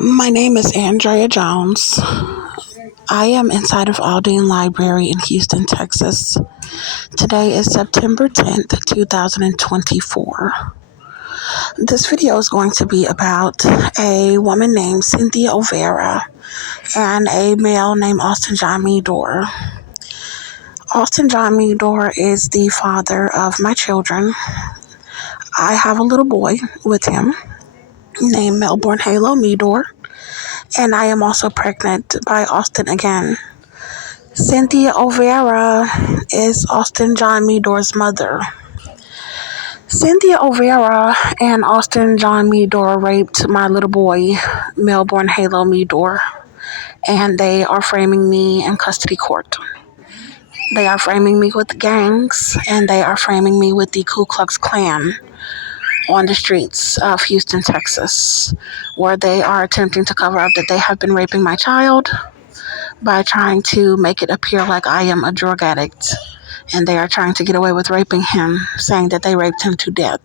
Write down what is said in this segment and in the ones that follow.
My name is Andrea Jones. I am inside of Aldine Library in Houston, Texas. Today is September 10th, 2024. This video is going to be about a woman named Cynthia Olvera and a male named Austin John Meador. Austin John Meador is the father of my children. I have a little boy with him named Melbourne Halo Meador, and I am also pregnant by Austin again. Cynthia Olvera is Austin John Meador's mother. Cynthia Olvera and Austin John Meador raped my little boy, Melbourne Halo Meador, and they are framing me in custody court. They are framing me with gangs, and they are framing me with the Ku Klux Klan on the streets of Houston, Texas, where they are attempting to cover up that they have been raping my child by trying to make it appear like I am a drug addict, and they are trying to get away with raping him, saying that they raped him to death.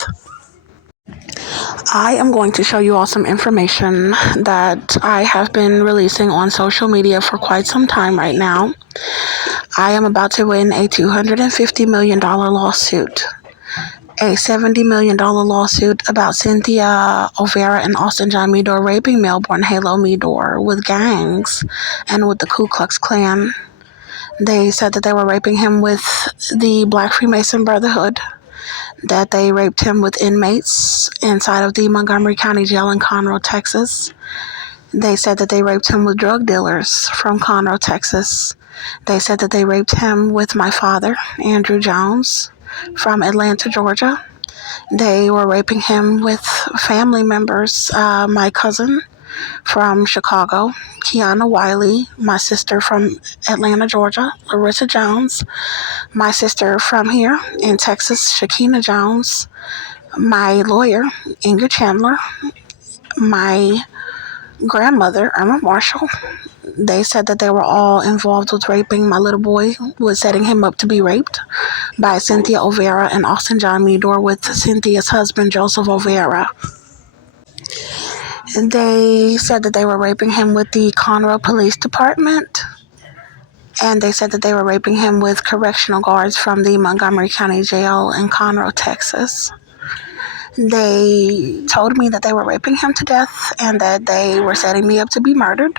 I am going to show you all some information that I have been releasing on social media for quite some time right now. I am about to win a $250 million lawsuit. A $70 million lawsuit about Cynthia Olvera and Austin John Meador raping Melbourne Halo Meador with gangs and with the Ku Klux Klan. They said that they were raping him with the Black Freemason Brotherhood, that they raped him with inmates inside of the Montgomery County Jail in Conroe, Texas. They said that they raped him with drug dealers from Conroe, Texas. They said that they raped him with my father, Andrew Jones, from Atlanta, Georgia. They were raping him with family members, my cousin from Chicago, Kiana Wiley, my sister from Atlanta, Georgia, Larissa Jones, my sister from here in Texas, Shakina Jones, my lawyer, Inga Chandler, my grandmother, Irma Marshall. They said that they were all involved with raping my little boy, with setting him up to be raped by Cynthia Olvera and Austin John Meador with Cynthia's husband, Joseph Olvera. They said that they were raping him with the Conroe Police Department, and they said that they were raping him with correctional guards from the Montgomery County Jail in Conroe, Texas. They told me that they were raping him to death and that they were setting me up to be murdered.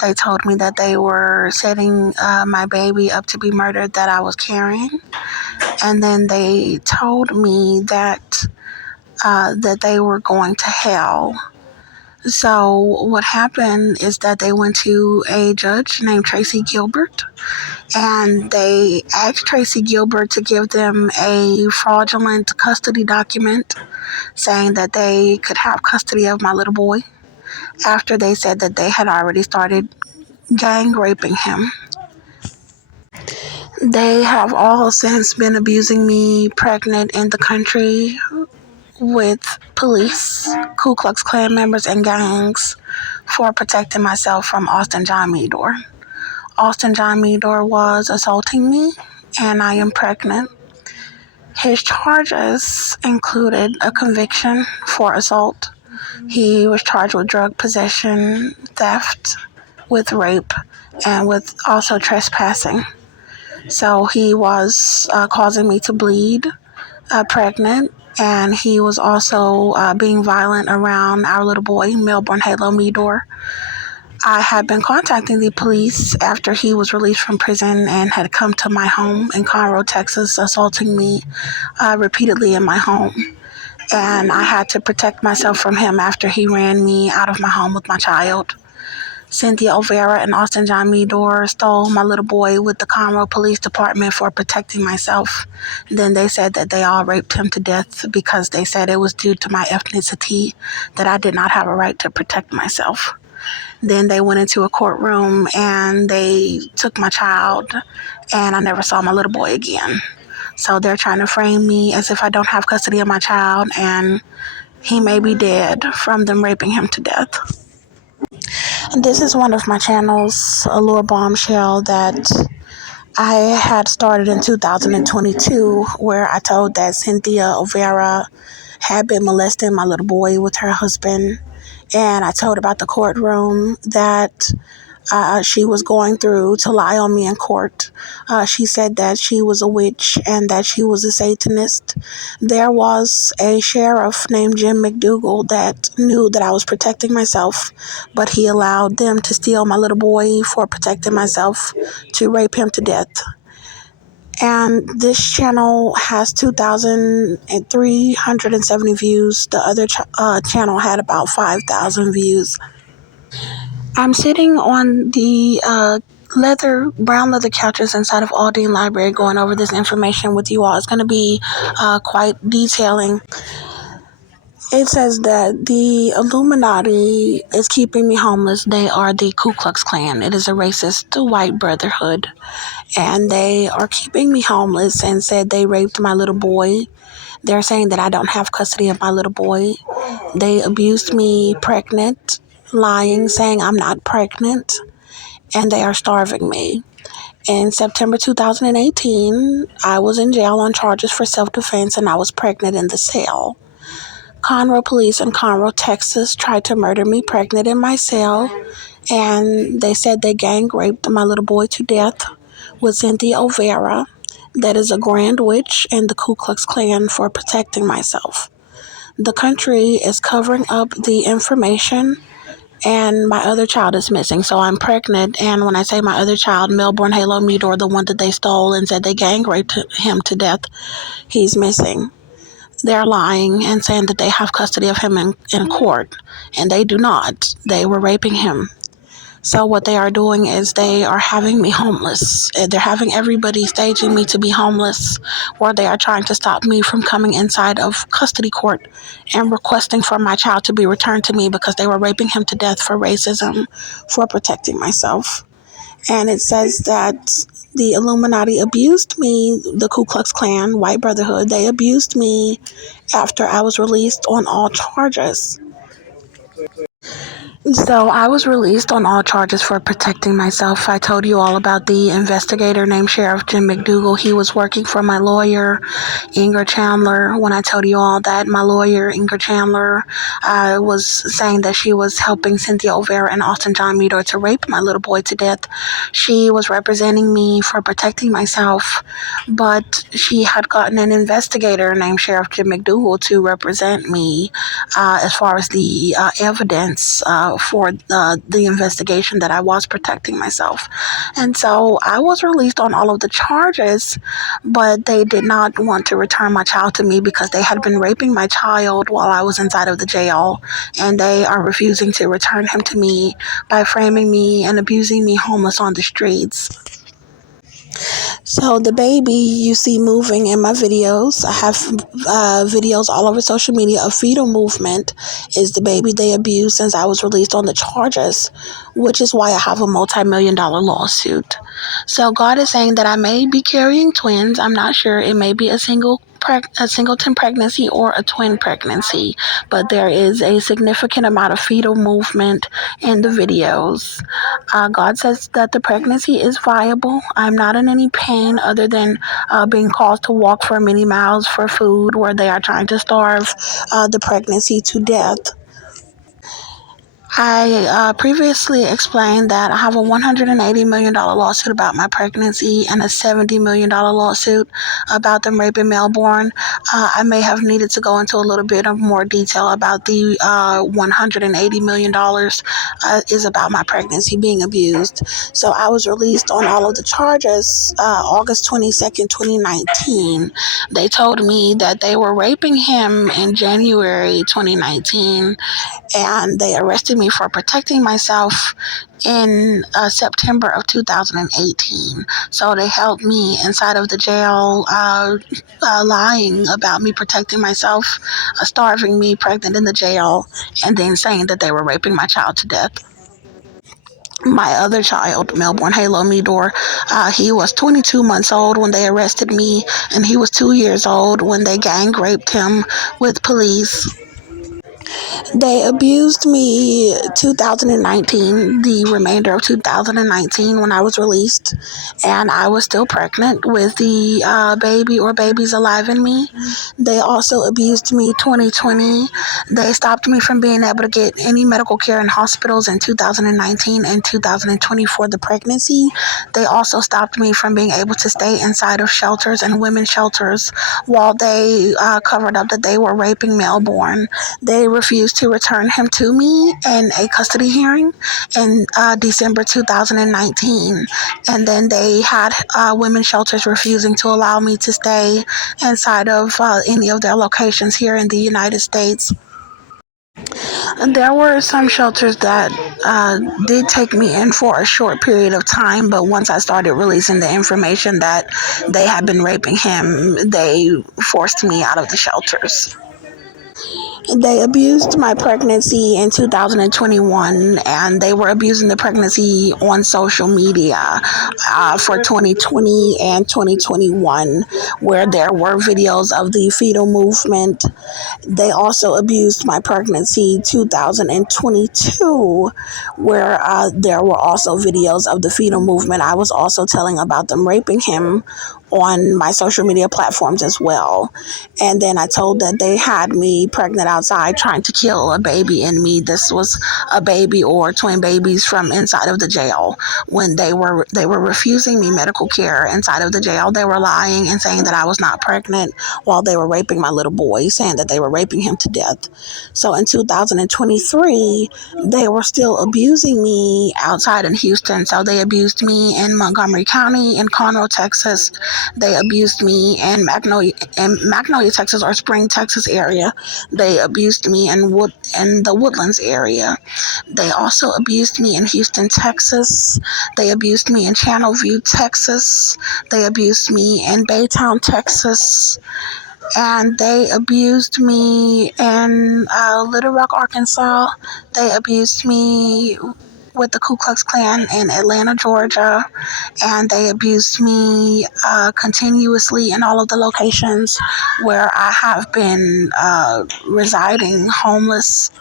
They told me that they were setting my baby up to be murdered that I was carrying. And then they told me that they were going to hell. So what happened is that they went to a judge named Tracy Gilbert, and they asked Tracy Gilbert to give them a fraudulent custody document saying that they could have custody of my little boy after they said that they had already started gang raping him. They have all since been abusing me pregnant in the country with police, Ku Klux Klan members, and gangs for protecting myself from Austin John Meador. Austin John Meador was assaulting me, and I am pregnant. His charges included a conviction for assault. He was charged with drug possession, theft, with rape, and with also trespassing. So he was causing me to bleed pregnant, and he was also being violent around our little boy, Melbourne Halo Meador. I had been contacting the police after he was released from prison and had come to my home in Conroe, Texas, assaulting me repeatedly in my home. And I had to protect myself from him after he ran me out of my home with my child. Cynthia Olvera and Austin John Meador stole my little boy with the Conroe Police Department for protecting myself. Then they said that they all raped him to death because they said it was due to my ethnicity, that I did not have a right to protect myself. Then they went into a courtroom and they took my child, and I never saw my little boy again. So they're trying to frame me as if I don't have custody of my child and he may be dead from them raping him to death. This is one of my channels, Allure Bombshell, that I had started in 2022, where I told that Cynthia Olvera had been molesting my little boy with her husband and I told about the courtroom that she was going through to lie on me in court. She said that she was a witch and that she was a Satanist. There was a sheriff named Jim McDougal that knew that I was protecting myself, but he allowed them to steal my little boy for protecting myself, to rape him to death. And this channel has 2,370 views. The other channel had about 5,000 views. I'm sitting on the brown leather couches inside of Aldine Library going over this information with you all. It's going to be quite detailing. It says that the Illuminati is keeping me homeless. They are the Ku Klux Klan. It is a racist white brotherhood. And they are keeping me homeless and said they raped my little boy. They're saying that I don't have custody of my little boy. They abused me pregnant, lying, saying I'm not pregnant, and they are starving me. In September 2018, I was in jail on charges for self-defense and I was pregnant in the cell. Conroe police in Conroe, Texas tried to murder me pregnant in my cell, and they said they gang raped my little boy to death with Cynthia Olvera, that is a grand witch in the Ku Klux Klan, for protecting myself. The country is covering up the information, and my other child is missing. So I'm pregnant, and when I say my other child, Melbourne Halo Meador, the one that they stole and said they gang raped him to death, he's missing. They're lying and saying that they have custody of him in court, and they do not. They were raping him. So what they are doing is they are having me homeless. They're having everybody staging me to be homeless, or they are trying to stop me from coming inside of custody court and requesting for my child to be returned to me because they were raping him to death for racism, for protecting myself. And it says that the Illuminati abused me, the Ku Klux Klan, White Brotherhood, they abused me after I was released on all charges. So I was released on all charges for protecting myself. I told you all about the investigator named Sheriff Jim McDougal. He was working for my lawyer, Inger Chandler. When I told you all that, my lawyer, Inger Chandler, was saying that she was helping Cynthia Olvera and Austin John Meador to rape my little boy to death. She was representing me for protecting myself, but she had gotten an investigator named Sheriff Jim McDougal to represent me as far as the evidence for the investigation that I was protecting myself. And so I was released on all of the charges, but they did not want to return my child to me because they had been raping my child while I was inside of the jail, and they are refusing to return him to me by framing me and abusing me homeless on the streets. So the baby you see moving in my videos, I have videos all over social media of fetal movement, is the baby they abused since I was released on the charges, which is why I have a multi-million-dollar lawsuit. So God is saying that I may be carrying twins. I'm not sure. It may be a singleton pregnancy or a twin pregnancy, but there is a significant amount of fetal movement in the videos. God says that the pregnancy is viable. I'm not in any pain other than being caused to walk for many miles for food, where they are trying to starve the pregnancy to death. I previously explained that I have a $180 million lawsuit about my pregnancy and a $70 million lawsuit about them raping Melbourne. I may have needed to go into a little bit of more detail about the $180 million is about my pregnancy being abused. So I was released on all of the charges August 22nd, 2019. They told me that they were raping him in January 2019, and they arrested me for protecting myself in September of 2018. So they held me inside of the jail, lying about me protecting myself, starving me pregnant in the jail, and then saying that they were raping my child to death. My other child, Melbourne Halo Meador, he was 22 months old when they arrested me, and he was 2 years old when they gang raped him with police. They abused me 2019, the remainder of 2019 when I was released, and I was still pregnant with the baby or babies alive in me. They also abused me 2020. They stopped me from being able to get any medical care in hospitals in 2019 and 2020 for the pregnancy. They also stopped me from being able to stay inside of shelters and women's shelters while they covered up that they were raping Melbourne. They refused to return him to me in a custody hearing in December 2019. And then they had women's shelters refusing to allow me to stay inside of any of their locations here in the United States. There were some shelters that did take me in for a short period of time, but once I started releasing the information that they had been raping him, they forced me out of the shelters. They abused my pregnancy in 2021, and they were abusing the pregnancy on social media for 2020 and 2021, where there were videos of the fetal movement. They also abused my pregnancy 2022, where there were also videos of the fetal movement. I was also telling about them raping him on my social media platforms as well. And then I told that they had me pregnant outside trying to kill a baby in me. This was a baby or twin babies from inside of the jail. When they were refusing me medical care inside of the jail, they were lying and saying that I was not pregnant while they were raping my little boy, saying that they were raping him to death. So in 2023, they were still abusing me outside in Houston. So they abused me in Montgomery County, in Conroe, Texas. They abused me in Magnolia, Texas, or Spring, Texas area. They abused me in the Woodlands area. They also abused me in Houston, Texas. They abused me in Channelview, Texas. They abused me in Baytown, Texas. And they abused me in Little Rock, Arkansas. They abused me with the Ku Klux Klan in Atlanta, Georgia, and they abused me continuously in all of the locations where I have been residing homeless.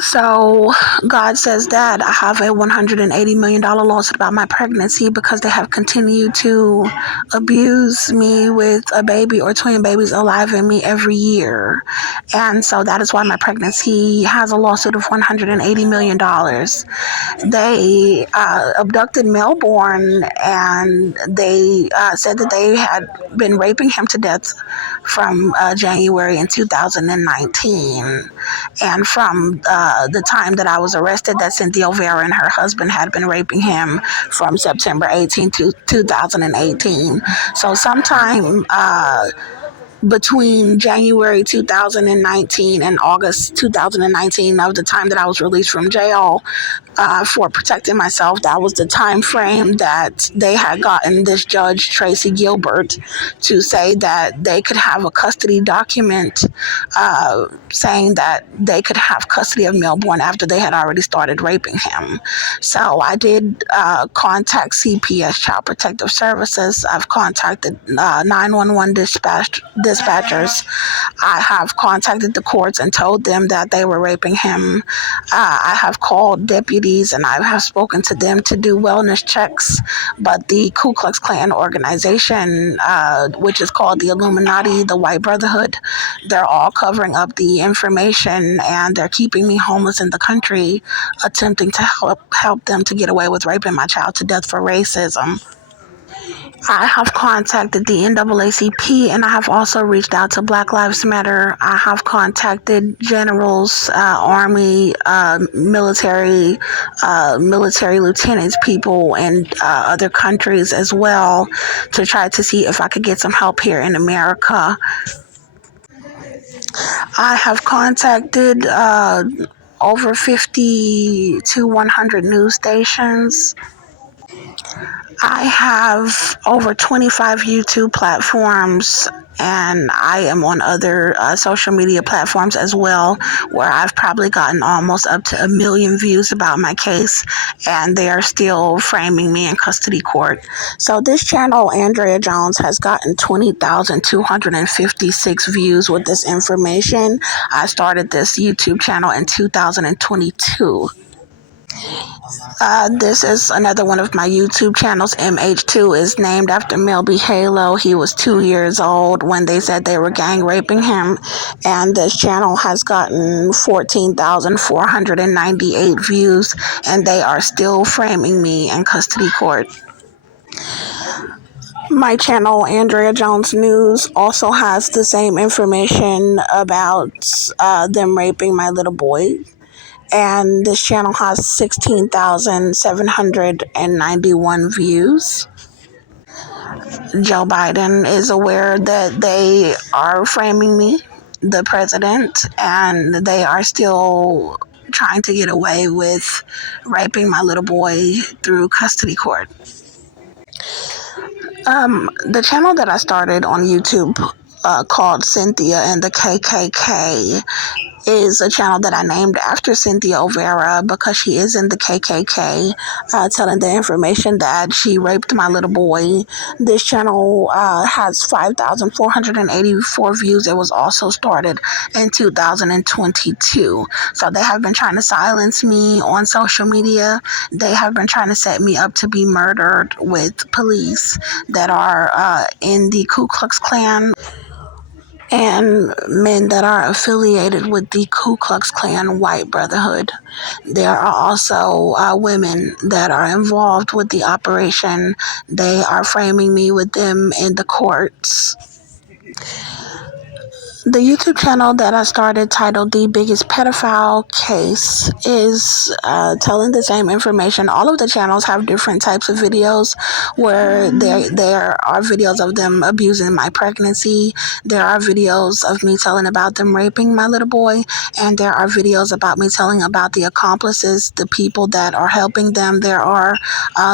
So God says that I have a $180 million lawsuit about my pregnancy because they have continued to abuse me with a baby or twin babies alive in me every year. And so that is why my pregnancy has a lawsuit of $180 million. They abducted Melbourne, and they said that they had been raping him to death from January in 2019. And from the time that I was arrested, that Cynthia Olvera and her husband had been raping him from September 18 to 2018. So sometime between January 2019 and August 2019, of the time that I was released from jail for protecting myself, that was the time frame that they had gotten this judge, Tracy Gilbert, to say that they could have a custody document saying that they could have custody of Melbourne after they had already started raping him. So I did contact CPS, Child Protective Services. I've contacted 911 dispatchers. I have contacted the courts and told them that they were raping him. I have called deputies and I have spoken to them to do wellness checks. But the Ku Klux Klan organization, which is called the Illuminati, the White Brotherhood, they're all covering up the information and they're keeping me homeless in the country, attempting to help them to get away with raping my child to death for racism. I have contacted the NAACP and I have also reached out to Black Lives Matter. I have contacted generals, army, military lieutenants, people in other countries as well to try to see if I could get some help here in America. I have contacted over 50 to 100 news stations. I have over 25 YouTube platforms and I am on other social media platforms as well, where I've probably gotten almost up to 1 million views about my case, and they are still framing me in custody court. So this channel, Andrea Jones, has gotten 20,256 views with this information. I started this YouTube channel in 2022. This is another one of my YouTube channels. MH2 is named after Melby Halo. He was 2 years old when they said they were gang raping him. And this channel has gotten 14,498 views, and they are still framing me in custody court. My channel, Andrea Jones News, also has the same information about them raping my little boy. And this channel has 16,791 views. Joe Biden is aware that they are framing me, the president, and they are still trying to get away with raping my little boy through custody court. The channel that I started on YouTube called Cynthia and the KKK is a channel that I named after Cynthia Olvera because she is in the KKK, telling the information that she raped my little boy. This channel has 5,484 views. It was also started in 2022. So they have been trying to silence me on social media. They have been trying to set me up to be murdered with police that are in the Ku Klux Klan and men that are affiliated with the Ku Klux Klan White Brotherhood. There are also women that are involved with the operation. They are framing me with them in the courts. The YouTube channel that I started, titled The Biggest Pedophile Case, is telling the same information. All of the channels have different types of videos where there are videos of them abusing my pregnancy. There are videos of me telling about them raping my little boy. And there are videos about me telling about the accomplices, the people that are helping them. There are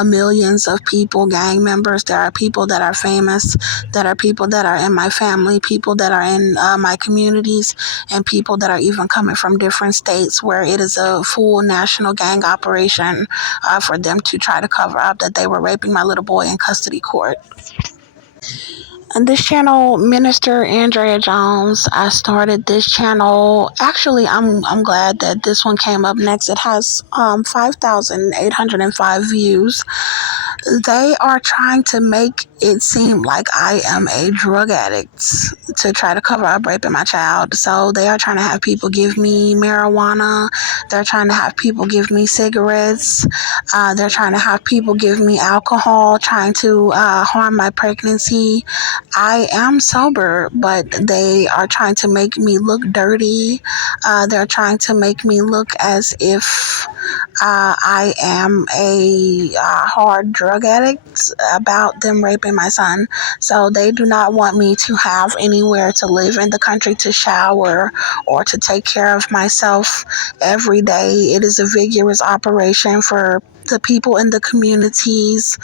millions of people, gang members. There are people that are famous. There are people that are in my family, people that are in my communities, and people that are even coming from different states where it is a full national gang operation for them to try to cover up that they were raping my little boy in custody court. And this channel, Minister Andrea Jones, I started this channel. Actually, I'm glad that this one came up next. It has 5,805 views. They are trying to make it seem like I am a drug addict to try to cover up raping my child. So they are trying to have people give me marijuana. They're trying to have people give me cigarettes. They're trying to have people give me alcohol, trying to harm my pregnancy. I am sober, but they are trying to make me look dirty. They're trying to make me look as if I am a hard drug addict about them raping my son. So they do not want me to have anywhere to live in the country, to shower, or to take care of myself every day. It is a vigorous operation for the people in the communities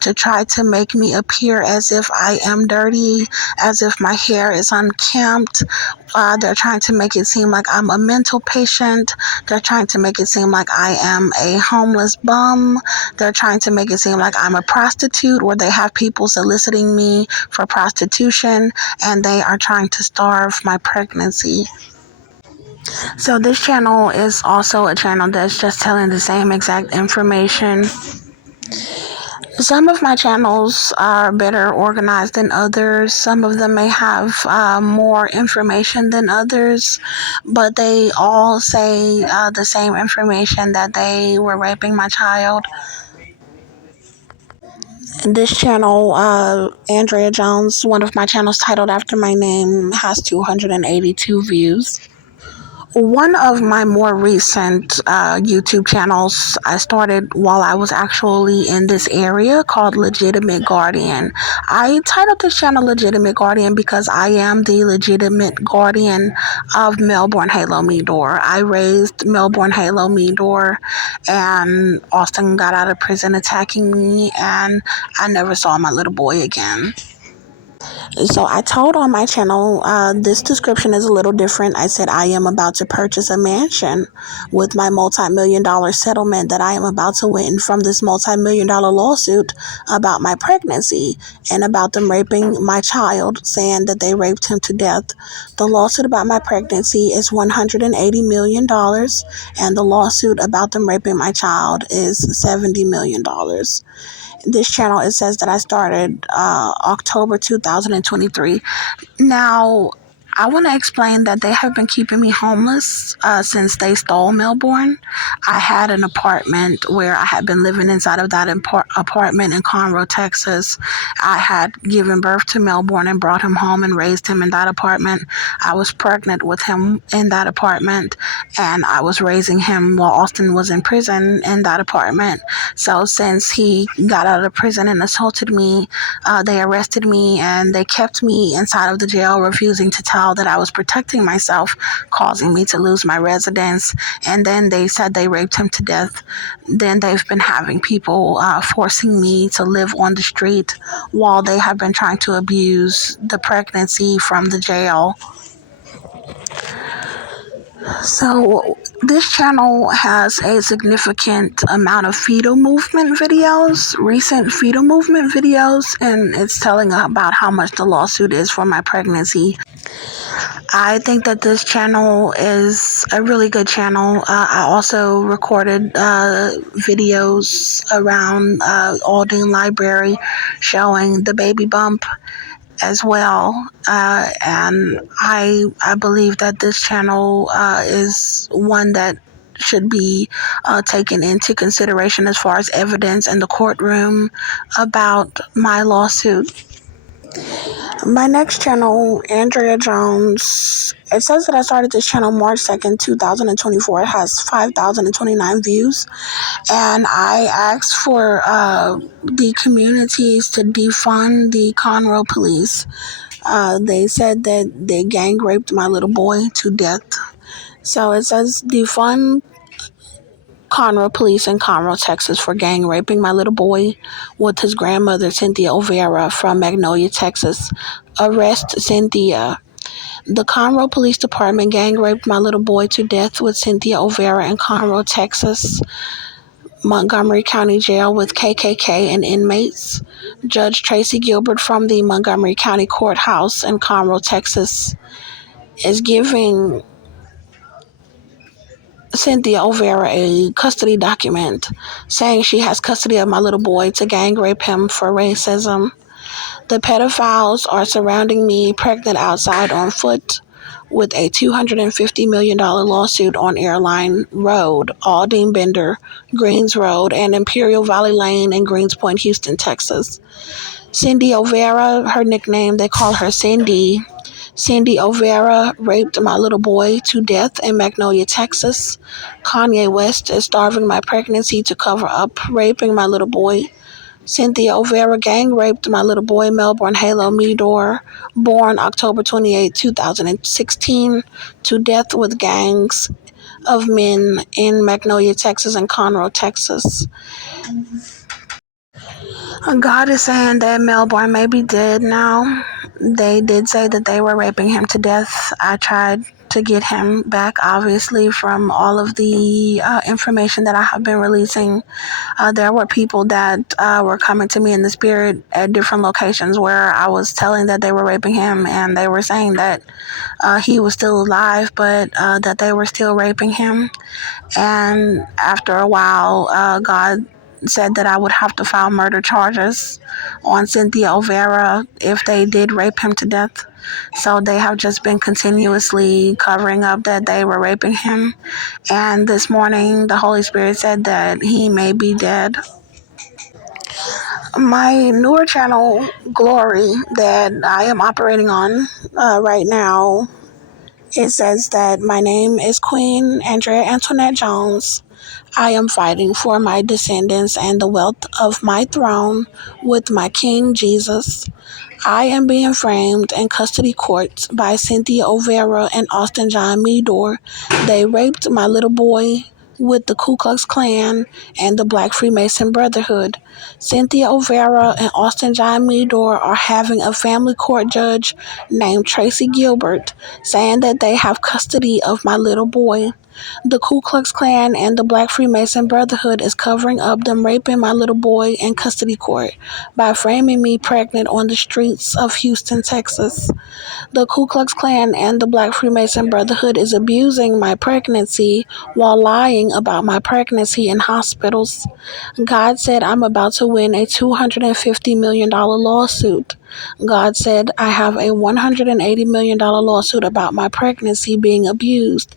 to try to make me appear as if I am dirty, as if my hair is unkempt. They're trying to make it seem like I'm a mental patient. They're trying to make it seem like I am a homeless bum. They're trying to make it seem like I'm a prostitute, where they have people soliciting me for prostitution, and they are trying to starve my pregnancy. So this channel is also a channel that's just telling the same exact information. Some of my channels are better organized than others. Some of them may have more information than others, but they all say the same information, that they were raping my child. This channel, Andrea Jones, one of my channels titled after my name, has 282 views. One of my more recent YouTube channels I started while I was actually in this area, called Legitimate Guardian. I titled this channel Legitimate Guardian because I am the legitimate guardian of Melbourne Halo Meador. I raised Melbourne Halo Meador, and Austin got out of prison attacking me, and I never saw my little boy again. So I told on my channel, this description is a little different. I said I am about to purchase a mansion with my multi-million-dollar settlement that I am about to win from this multi-million-dollar lawsuit about my pregnancy and about them raping my child, saying that they raped him to death. The lawsuit about my pregnancy is $180 million, and the lawsuit about them raping my child is $70 million. This channel, it says that I started October 2023. Now, I want to explain that they have been keeping me homeless since they stole Melbourne. I had an apartment where I had been living inside of that apartment in Conroe, Texas. I had given birth to Melbourne and brought him home and raised him in that apartment. I was pregnant with him in that apartment, and I was raising him while Austin was in prison in that apartment. So since he got out of prison and assaulted me, they arrested me and they kept me inside of the jail, refusing to tell that I was protecting myself, causing me to lose my residence. And then they said they raped him to death. Then they've been having people forcing me to live on the street while they have been trying to abuse the pregnancy from the jail. So this channel has a significant amount of fetal movement videos, recent fetal movement videos, and it's telling about how much the lawsuit is for my pregnancy. I think that this channel is a really good channel. I also recorded videos around Aldine Library showing the baby bump as well, and I believe that this channel is one that should be taken into consideration as far as evidence in the courtroom about my lawsuit. My next channel, Andrea Jones, it says that I started this channel March 2nd, 2024. It has 5,029 views. And I asked for the communities to defund the Conroe police. They said that they gang raped my little boy to death. So it says defund Conroe police in Conroe, Texas for gang raping my little boy with his grandmother, Cynthia Olvera from Magnolia, Texas. Arrest Cynthia. The Conroe Police Department gang raped my little boy to death with Cynthia Olvera in Conroe, Texas. Montgomery County Jail with KKK and inmates. Judge Tracy Gilbert from the Montgomery County Courthouse in Conroe, Texas, is giving Cynthia Olvera a custody document saying she has custody of my little boy to gang rape him for racism. The pedophiles are surrounding me pregnant outside on foot with a $250 million lawsuit on Airline Road, Aldine Bender, Greens Road, and Imperial Valley Lane in Greenspoint, Houston, Texas. Cindy Olvera, her nickname, they call her Cindy. Cindy Olvera raped my little boy to death in Magnolia, Texas. Kanye West is starving my pregnancy to cover up raping my little boy. Cynthia Olvera gang raped my little boy, Melbourne Halo Meador, born October 28, 2016, to death with gangs of men in Magnolia, Texas and Conroe, Texas. God is saying that Melbourne may be dead now. They did say that they were raping him to death. I tried to get him back, obviously, from all of the information that I have been releasing. There were people that were coming to me in the spirit at different locations where I was telling that they were raping him, and they were saying that he was still alive, but that they were still raping him. And after a while, God said that I would have to file murder charges on Cynthia Olvera if they did rape him to death. So they have just been continuously covering up that they were raping him. And this morning, the Holy Spirit said that he may be dead. My newer channel, Glory, that I am operating on right now, it says that my name is Queen Andrea Antoinette Jones. I am fighting for my descendants and the wealth of my throne with my King Jesus. I am being framed in custody courts by Cynthia Olvera and Austin John Meador. They raped my little boy with the Ku Klux Klan and the Black Freemason Brotherhood. Cynthia Olvera and Austin John Meador are having a family court judge named Tracy Gilbert saying that they have custody of my little boy. The Ku Klux Klan and the Black Freemason Brotherhood is covering up them raping my little boy in custody court by framing me pregnant on the streets of Houston, Texas. The Ku Klux Klan and the Black Freemason Brotherhood is abusing my pregnancy while lying about my pregnancy in hospitals. God said I'm about to win a $250 million lawsuit. God said I have a $180 million lawsuit about my pregnancy being abused.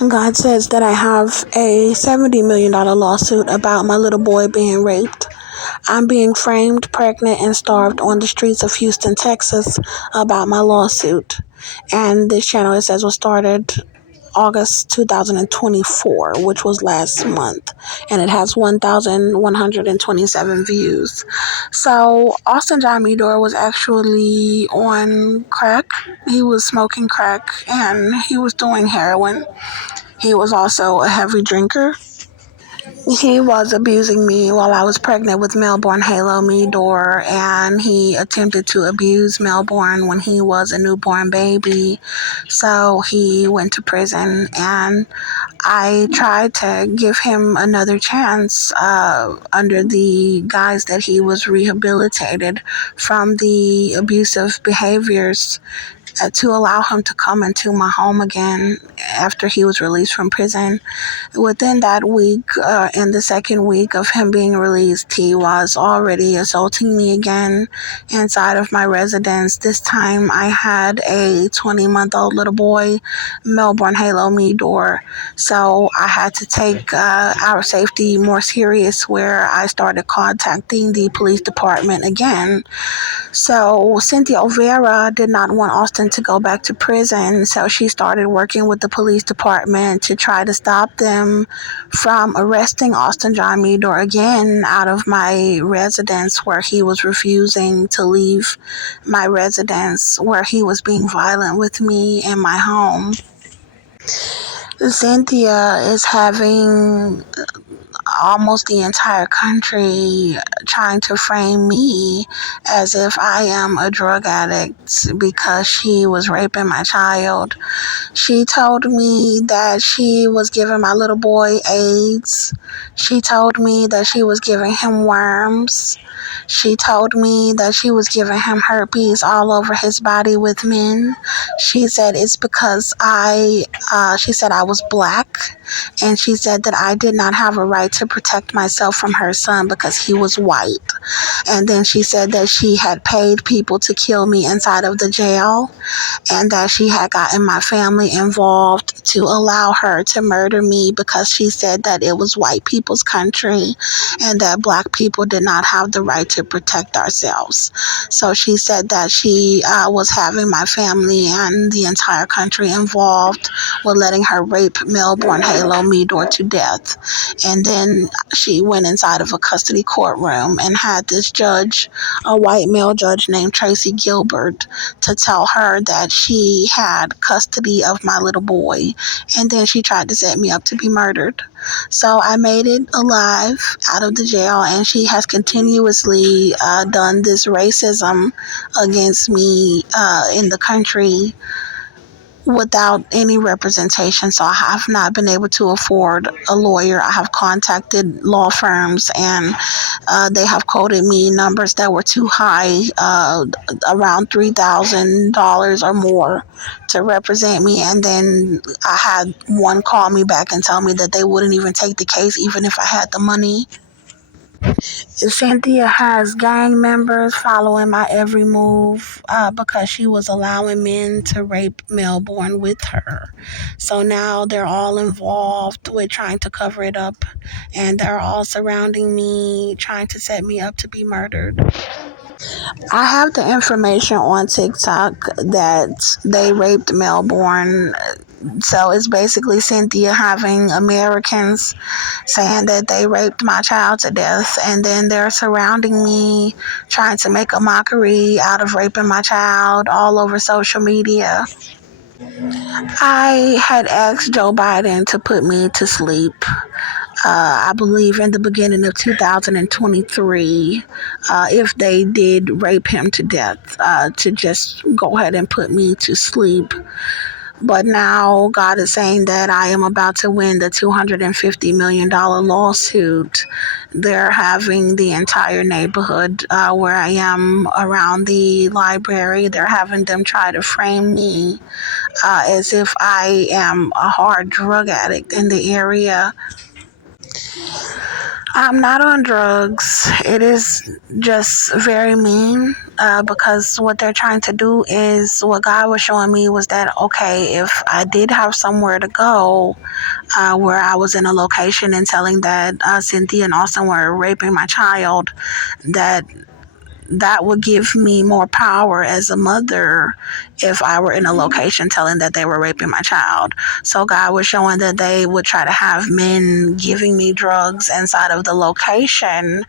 God says that I have a $70 million lawsuit about my little boy being raped. I'm being framed, pregnant, and starved on the streets of Houston, Texas about my lawsuit. And this channel, it says, was started August 2024, which was last month, and it has 1,127 views. So Austin John Meador was actually on crack. He was smoking crack and he was doing heroin. He was also a heavy drinker. He was abusing me while I was pregnant with Melbourne Halo Meador, and he attempted to abuse Melbourne when he was a newborn baby. So he went to prison, and I tried to give him another chance under the guise that he was rehabilitated from the abusive behaviors to allow him to come into my home again after he was released from prison. Within that week, in the second week of him being released, he was already assaulting me again inside of my residence. This time I had a 20-month-old little boy, Melbourne Halo Meador. So I had to take our safety more serious, where I started contacting the police department again. So Cynthia Olvera did not want Austin to go back to prison, so she started working with the police department to try to stop them from arresting Austin John Meador again out of my residence, where he was refusing to leave my residence, where he was being violent with me in my home. Cynthia is having almost the entire country trying to frame me as if I am a drug addict because she was raping my child. She told me that she was giving my little boy AIDS. She told me that she was giving him worms. She told me that she was giving him herpes all over his body with men. She said it's because she said I was black, and she said that I did not have a right to protect myself from her son because he was white. And then she said that she had paid people to kill me inside of the jail, and that she had gotten my family involved to allow her to murder me because she said that it was white people's country and that black people did not have the right to protect ourselves. So she said that she was having my family and the entire country involved with letting her rape Melbourne Halo Meador to death. And then she went inside of a custody courtroom and had this judge, a white male judge named Tracy Gilbert, to tell her that she had custody of my little boy. And then she tried to set me up to be murdered. So I made it alive out of the jail, and she has continuously done this racism against me in the country without any representation. So I have not been able to afford a lawyer. I have contacted law firms, and they have quoted me numbers that were too high, around $3,000 or more to represent me. And then I had one call me back and tell me that they wouldn't even take the case even if I had the money. Cynthia has gang members following my every move because she was allowing men to rape Melbourne with her. So now they're all involved with trying to cover it up, and they're all surrounding me, trying to set me up to be murdered. I have the information on TikTok that they raped Melbourne. So it's basically Cynthia having Americans saying that they raped my child to death, and then they're surrounding me, trying to make a mockery out of raping my child all over social media. I had asked Joe Biden to put me to sleep. I believe in the beginning of 2023, if they did rape him to death, to just go ahead and put me to sleep. But now God is saying that I am about to win the $250 million lawsuit. They're having the entire neighborhood where I am around the library, they're having them try to frame me as if I am a hard drug addict in the area. I'm not on drugs. It is just very mean because what they're trying to do is what God was showing me was that, okay, if I did have somewhere to go where I was in a location and telling that Cynthia and Austin were raping my child, that would give me more power as a mother if I were in a location telling that they were raping my child. So God was showing that they would try to have men giving me drugs inside of the location,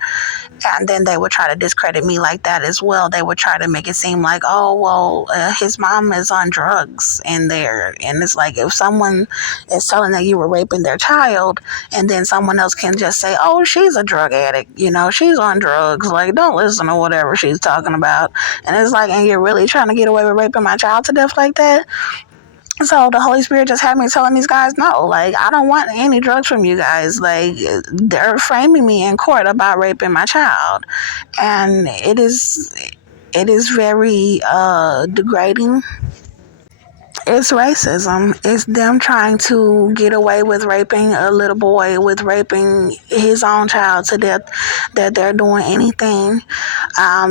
and then they would try to discredit me like that as well. They would try to make it seem like, oh, well, his mom is on drugs in there. And it's like, if someone is telling that you were raping their child, and then someone else can just say, oh, she's a drug addict, she's on drugs, like, don't listen to whatever she's talking about. And it's like, and you're really trying to get away with raping my child to death like that? So the Holy Spirit just had me telling these guys, no, like, I don't want any drugs from you guys. Like, they're framing me in court about raping my child. And it is very degrading. It's racism. It's them trying to get away with raping a little boy, with raping his own child to death, that they're doing anything.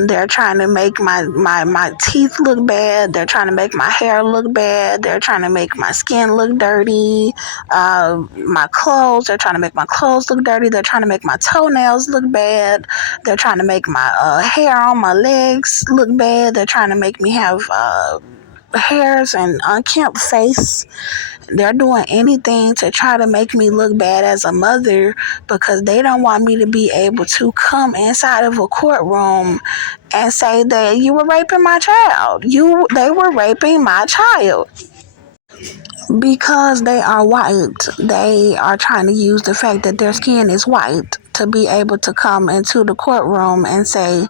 They're trying to make my teeth look bad. They're trying to make my hair look bad. They're trying to make my skin look dirty. My clothes, they're trying to make my clothes look dirty. They're trying to make my toenails look bad. They're trying to make my hair on my legs look bad. They're trying to make me have hairs and unkempt face. They're doing anything to try to make me look bad as a mother because they don't want me to be able to come inside of a courtroom and say that you were raping my child. They were raping my child. Because they are white, they are trying to use the fact that their skin is white to be able to come into the courtroom and say,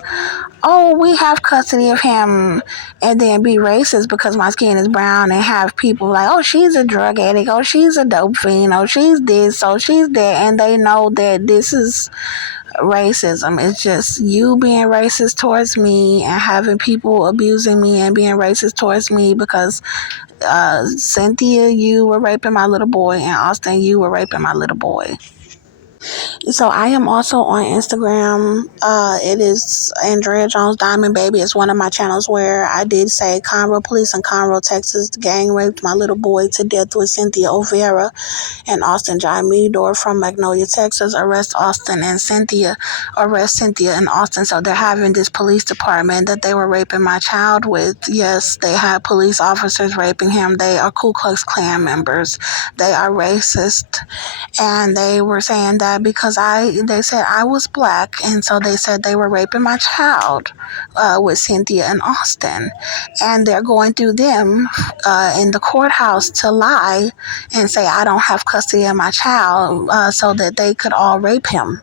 oh, we have custody of him, and then be racist because my skin is brown and have people like, oh, she's a drug addict, oh, she's a dope fiend, oh, she's this, oh, she's that, and they know that this is racism. It's just you being racist towards me and having people abusing me and being racist towards me because Cynthia, you were raping my little boy, and Austin, you were raping my little boy. So I am also on Instagram. It is Andrea Jones Diamond Baby. It's one of my channels where I did say Conroe Police in Conroe, Texas gang raped my little boy to death with Cynthia Olvera and Austin John Meador from Magnolia, Texas. Arrest Austin and Cynthia. Arrest Cynthia and Austin. So they're having this police department that they were raping my child with. Yes, they had police officers raping him. They are Ku Klux Klan members. They are racist. And they were saying that because they said I was black, and so they said they were raping my child with Cynthia and Austin, and they're going through them in the courthouse to lie and say I don't have custody of my child so that they could all rape him.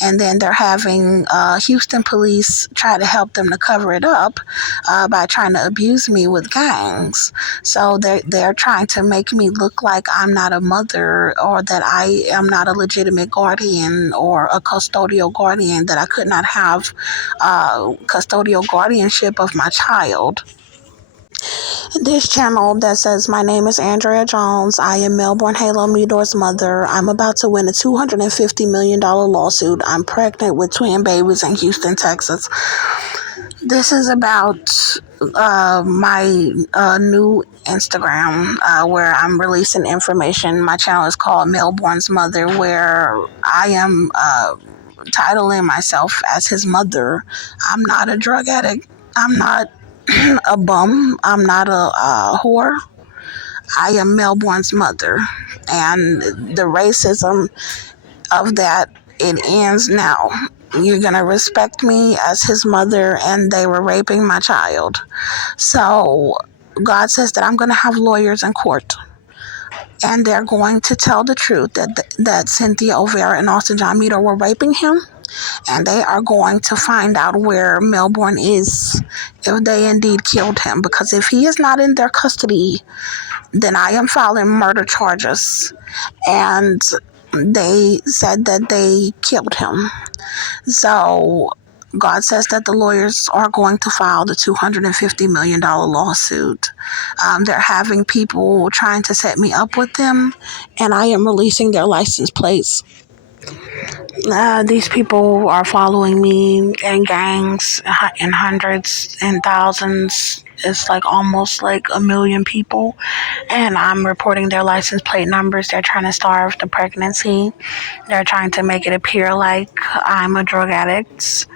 And then they're having Houston police try to help them to cover it up by trying to abuse me with gangs. So they're trying to make me look like I'm not a mother, or that I am not a legitimate guardian or a custodial guardian, that I could not have custodial guardianship of my child. This channel that says, my name is Andrea Jones. I am Melbourne Halo Meador's mother. I'm about to win a $250 million lawsuit. I'm pregnant with twin babies in Houston, Texas. This is about my new Instagram where I'm releasing information. My channel is called Melbourne's Mother, where I am titling myself as his mother. I'm not a drug addict. I'm not a bum. I'm not a whore. I am Melbourne's mother. And the racism of that, it ends now. You're going to respect me as his mother, and they were raping my child. So God says that I'm going to have lawyers in court, and they're going to tell the truth that Cynthia Olvera and Austin John Meador were raping him, and they are going to find out where Melbourne is, if they indeed killed him. Because if he is not in their custody, then I am filing murder charges. And they said that they killed him. So God says that the lawyers are going to file the $250 million lawsuit. They're having people trying to set me up with them, and I am releasing their license plates. These people are following me in gangs in hundreds and thousands. It's like almost like a million people, and I'm reporting their license plate numbers. They're trying to starve the pregnancy. They're trying to make it appear like I'm a drug addict,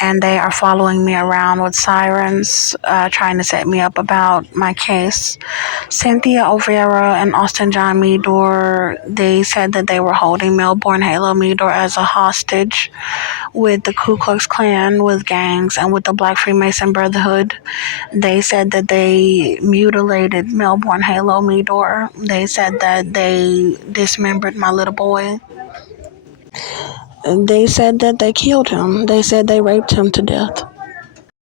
and they are following me around with sirens, trying to set me up about my case. Cynthia Olvera and Austin John Meador, they said that they were holding Melbourne Halo Meador as a hostage with the Ku Klux Klan, with gangs, and with the Black Freemason Brotherhood. They said that they mutilated Melbourne Halo Meador. They said that they dismembered my little boy. And they said that they killed him. They said they raped him to death.